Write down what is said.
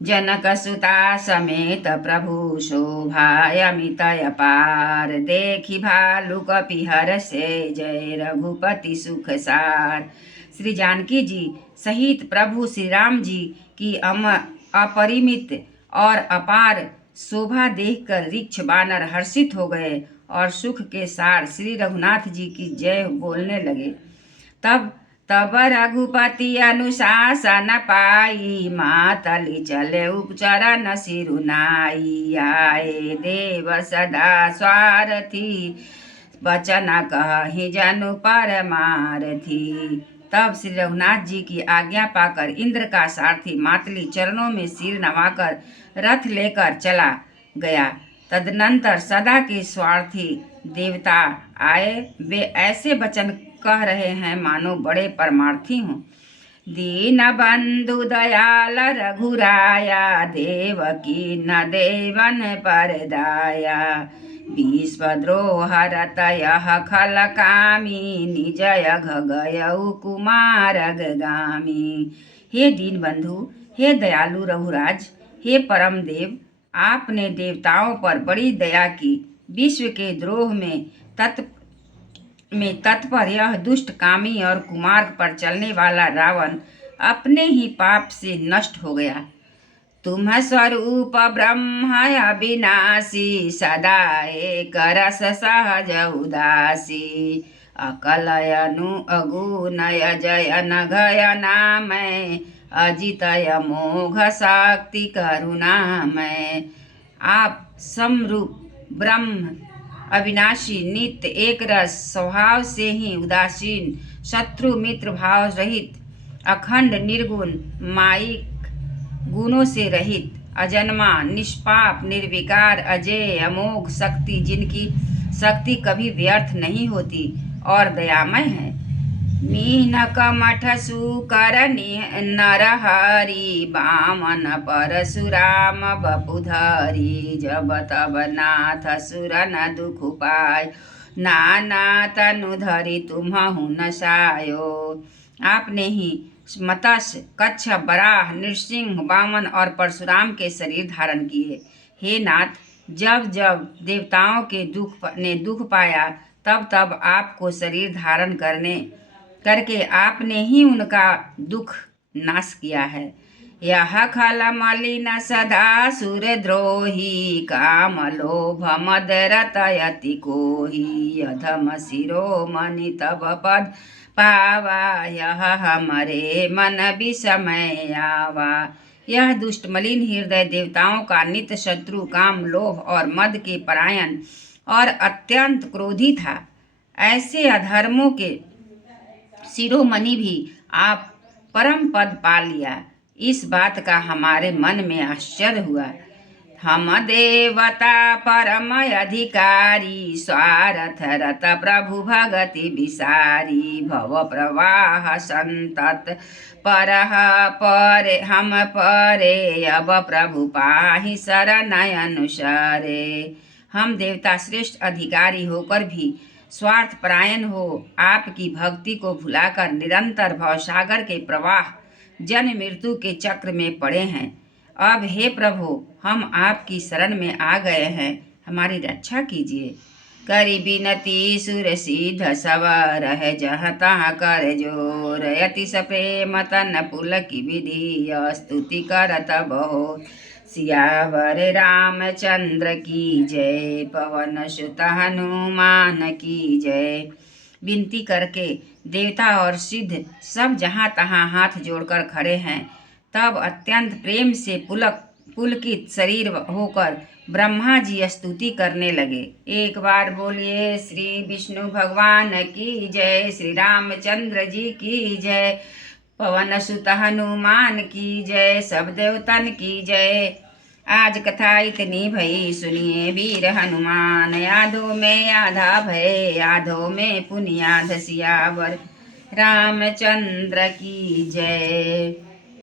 जनक सुता समेत प्रभु शोभायमित अपार। देखी भालू कपि हर्षे जय रघुपति सुख सार। श्री जानकी जी सहित प्रभु श्री राम जी की अपरिमित और अपार शोभा देखकर ऋक्ष बानर हर्षित हो गए और सुख के सार श्री रघुनाथ जी की जय बोलने लगे। तब तब रघुपति अनुशासन पाई, मातली चले उपचरण सिरुनाई। आए देव सदा स्वारथी, वचन कहि जनु परमारथी। तब श्री रघुनाथ जी की आज्ञा पाकर इंद्र का सारथी मातली चरणों में सिर नवाकर रथ लेकर चला गया। तदनंतर सदा के स्वार्थी देवता आए। वे ऐसे वचन कह रहे हैं मानो बड़े परमार्थी हों। दीन बंधु दयाल रघुराया, देवकी न देवन पर दाया। विश्वद्रोह हरत यह खल कामी, निजय गयऊ कुमार गामी। हे दीन बंधु, हे दयालु रघुराज, हे परम देव, आपने देवताओं पर बड़ी दया की। विश्व के द्रोह में तत्पर यह दुष्ट कामी और कुमार्ग पर चलने वाला रावण अपने ही पाप से नष्ट हो गया। तुम स्वरूप ब्रह्म अविनाशी, सदा एक रस सहज उदासी। अकलयनु अगुनय जय नघय नामय, अजितय मोघ शक्ति करुणामय। आप समरूप ब्रह्म अविनाशी, नित्य एक रस स्वभाव से ही उदासीन, शत्रु मित्र भाव रहित, अखंड निर्गुण, माइक गुणों से रहित, अजन्मा, निष्पाप, निर्विकार, अजेय, अमोघ शक्ति, जिनकी शक्ति कभी व्यर्थ नहीं होती और दयामय है। मीन कमठ सुकर नरहरि, बामन परशुराम बपुधरी। जब तब नाथ सुर न दुख पाय, नाना तनु धरि तुम्हु न सायो। आपने ही मत्स्य, कच्छप, बराह, नृसिंह, वामन और परशुराम के शरीर धारण किए। हे नाथ, जब जब देवताओं के दुख पाया, तब तब आपको शरीर धारण करके आपने ही उनका दुख नाश किया है। यह खल मलिन सदा सुरद्रोही, काम लोभ मद रतयति कोही। अधम शिरोमणि तब पद पावा, यह हमरे मन विषमय आवा। यह दुष्ट मलिन हृदय देवताओं का नित्य शत्रु, काम, लोभ और मद के परायण और अत्यंत क्रोधी था। ऐसे अधर्मों के शिरोमणि भी आप परम पद पा लिया, इस बात का हमारे मन में आश्चर्य हुआ। हम देवता परम अधिकारी, स्वार्थ रत प्रभु भगति विसारी। भव प्रवाह संतत परह परे, हम परे अब प्रभु पाहि शरणय अनुसारे। हम देवता श्रेष्ठ अधिकारी होकर भी स्वार्थ परायण हो आपकी भक्ति को भुलाकर निरंतर भवसागर के प्रवाह, जन्म मृत्यु के चक्र में पड़े हैं। अब हे प्रभु, हम आपकी शरण में आ गए हैं, हमारी रक्षा कीजिए। करी बिनती सुर सिद्ध सवर है, जहाँ तहाँ कर जोर। अति सप्रेम तन पुलकी विधि, स्तुति करत बहुत। सियावर रामचंद्र की जय, पवन सुत हनुमान की जय। विनती करके देवता और सिद्ध सब जहाँ तहाँ हाथ जोड़कर खड़े हैं। तब अत्यंत प्रेम से पुलकित शरीर होकर ब्रह्मा जी स्तुति करने लगे। एक बार बोलिए श्री विष्णु भगवान की जय, श्री रामचंद्र जी की जय, पवन सुत हनुमान की जय, सब देवतन की जय। आज कथा इतनी भई, सुनिए वीर हनुमान। यादों में आधा भय, यादों में पुनियाध। सियावर रामचंद्र की जय।